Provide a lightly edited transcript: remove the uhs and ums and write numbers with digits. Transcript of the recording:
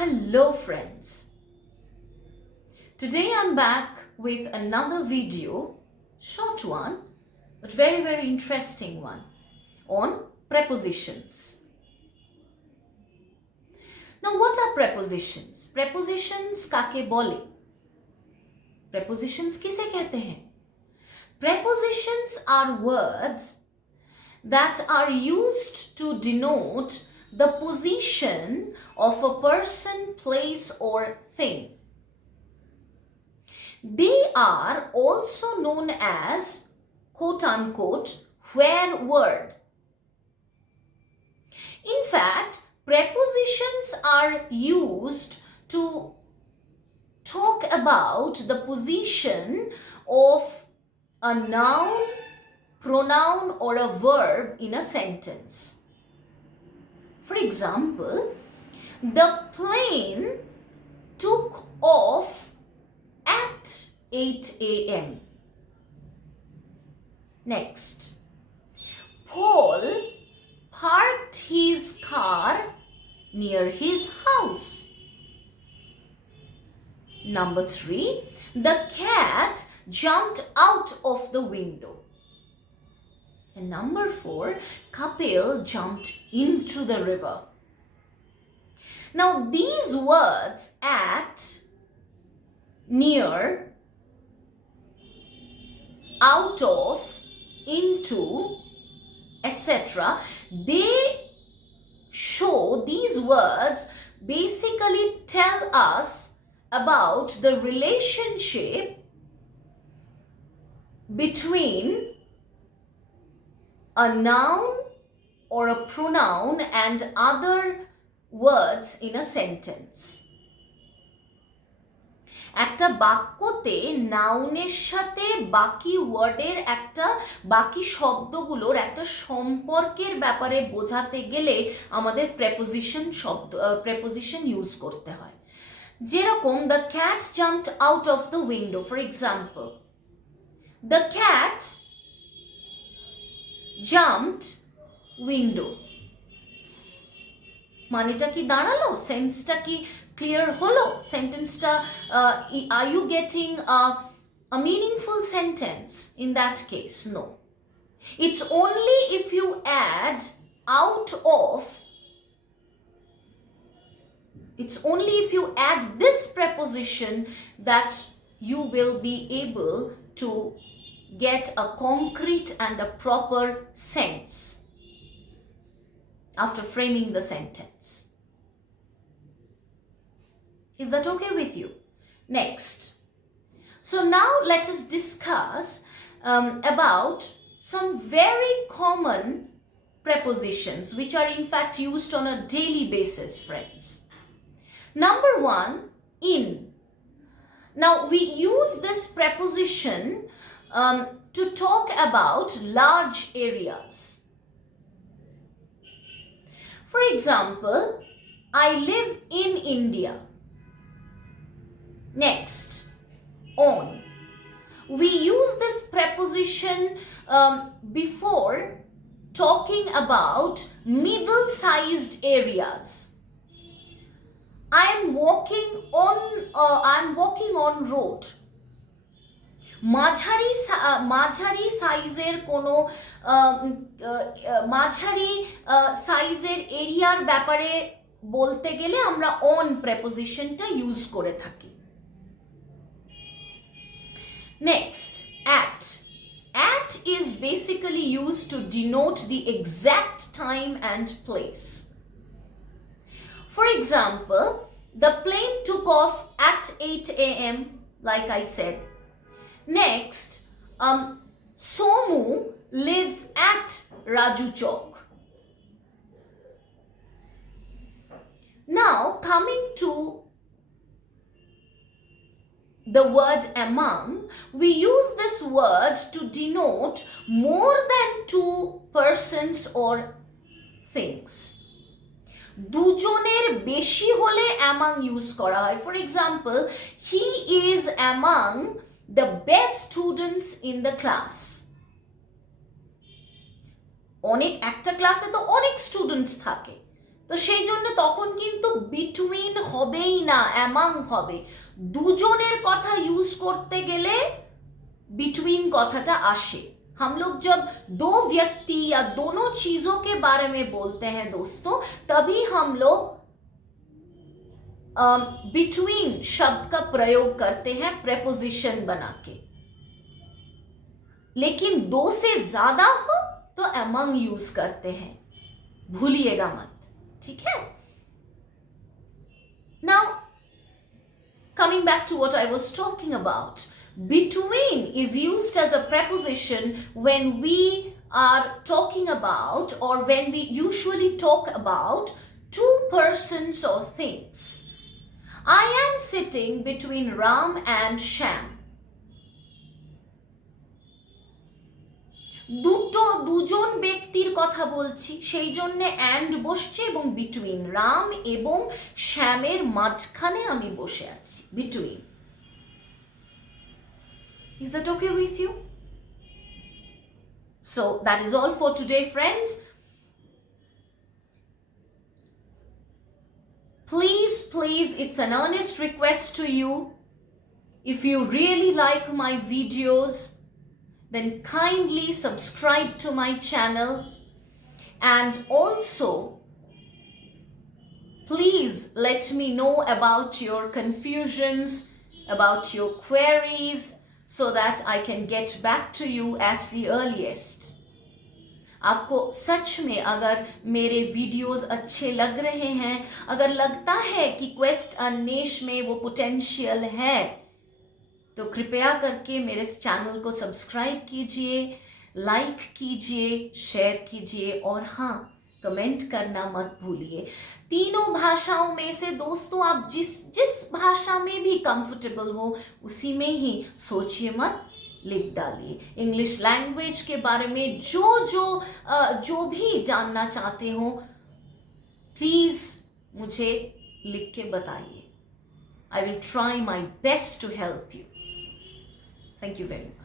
Hello friends. Today I'm back with another video, short one, but very interesting one on prepositions. Now what are prepositions? Prepositions काके बोले? Prepositions किसे कहते हैं? Prepositions are words that are used to denote the position of a person, place or thing. They are also known as quote unquote where word. In fact, prepositions are used to talk about the position of a noun, pronoun or a verb in a sentence. For example, the plane took off at 8 a.m. Next, Paul parked his car near his house. Number 3, the cat jumped out of the window. And number 4, Kapil jumped into the river. Now these words at, near, out of, into, etc. These words basically tell us about the relationship between a noun or a pronoun and other words in a sentence. একটা বাক্যতে নাউনের সাথে বাকি ওয়ার্ডের বাকি শব্দগুলোর একটা সম্পর্কের ব্যাপারে বোঝাতে গেলে আমাদের প্রেপোজিশন ইউজ করতে হয়। যেরকম the cat jumped out of the window, for example. The cat jumped window. মানেটা কি দাঁড়ালো? সেন্সটা কি ক্লিয়ার হলো? সেন্টেন্সটা are you getting a meaningful sentence in that case? No. It's only if you add out of, it's only if you add this preposition that you will be able to get a concrete and a proper sense after framing the sentence. Is that okay with you? Next. So now let us discuss about some very common prepositions which are in fact used on a daily basis, friends. Number 1, in. Now we use this preposition to talk about large areas. For example, I live in India. Next, on. We use this preposition before talking about middle-sized areas. I'm walking on road. মাঝারি সাইজের কোনো মাঝারি সাইজের এরিয়ার ব্যাপারে বলতে গেলে আমরা অন প্রেপোজিশনটা ইউজ করে থাকি। Next, at. At is basically used to denote the exact time and place. For example, the plane took off at 8 a.m. like I said. Next, Somu lives at Raju Chowk. Now, coming to the word among, we use this word to denote more than 2 persons or things. দুজনের বেশি হলে among use করা হয়। For example, he is among the best students in the class. একটা ক্লাসে তো অনেক students থাকে, তো সেই জন্য তখন কিন্তু বিটুইন হবেই না, অ্যামাং হবে। দুজনের কথা ইউজ করতে গেলে बिटवीन কথাটা আসে। हम लोग जब दो व्यक्ति या दोनों चीजों के बारे में बोलते हैं दोस्तों, तभी हम लोग बिटवीन शब्द का प्रयोग करते हैं प्रेपोजिशन बना के। लेकिन दो से ज्यादा हो तो अमंग यूज करते हैं, भूलिएगा मत, ठीक है। Now coming back to what I was talking about, between is used as a preposition when we are talking about, or when we usually talk about two persons or things. I am sitting between Ram and Sham. দুজন ব্যক্তির কথা বলছি, সেই জন্য and বসছে এবং between, Ram এবং শ্যামের মাঝখানে আমি বসে আছি, between. Is that okay with you? So that is all for today, friends. Please, it's an earnest request to you. If you really like my videos, then kindly subscribe to my channel, and also please let me know about your confusions, about your queries, so that I can get back to you at the earliest. आपको सच में अगर मेरे videos अच्छे लग रहे हैं, अगर लगता है कि क्वेस्ट अन्वेष में वो पोटेंशियल है, तो कृपया करके मेरे इस चैनल को सब्सक्राइब कीजिए, लाइक कीजिए, शेयर कीजिए, और हाँ, कमेंट करना मत भूलिए। तीनों भाषाओं में से दोस्तों आप जिस भाषा में भी कंफर्टेबल हो उसी में ही सोचिए मत, लिख डालिए। इंग्लिश लैंग्वेज के बारे में जो भी जानना चाहते हो प्लीज़ मुझे लिख के बताइए। I will try my best to help you. Thank you very much.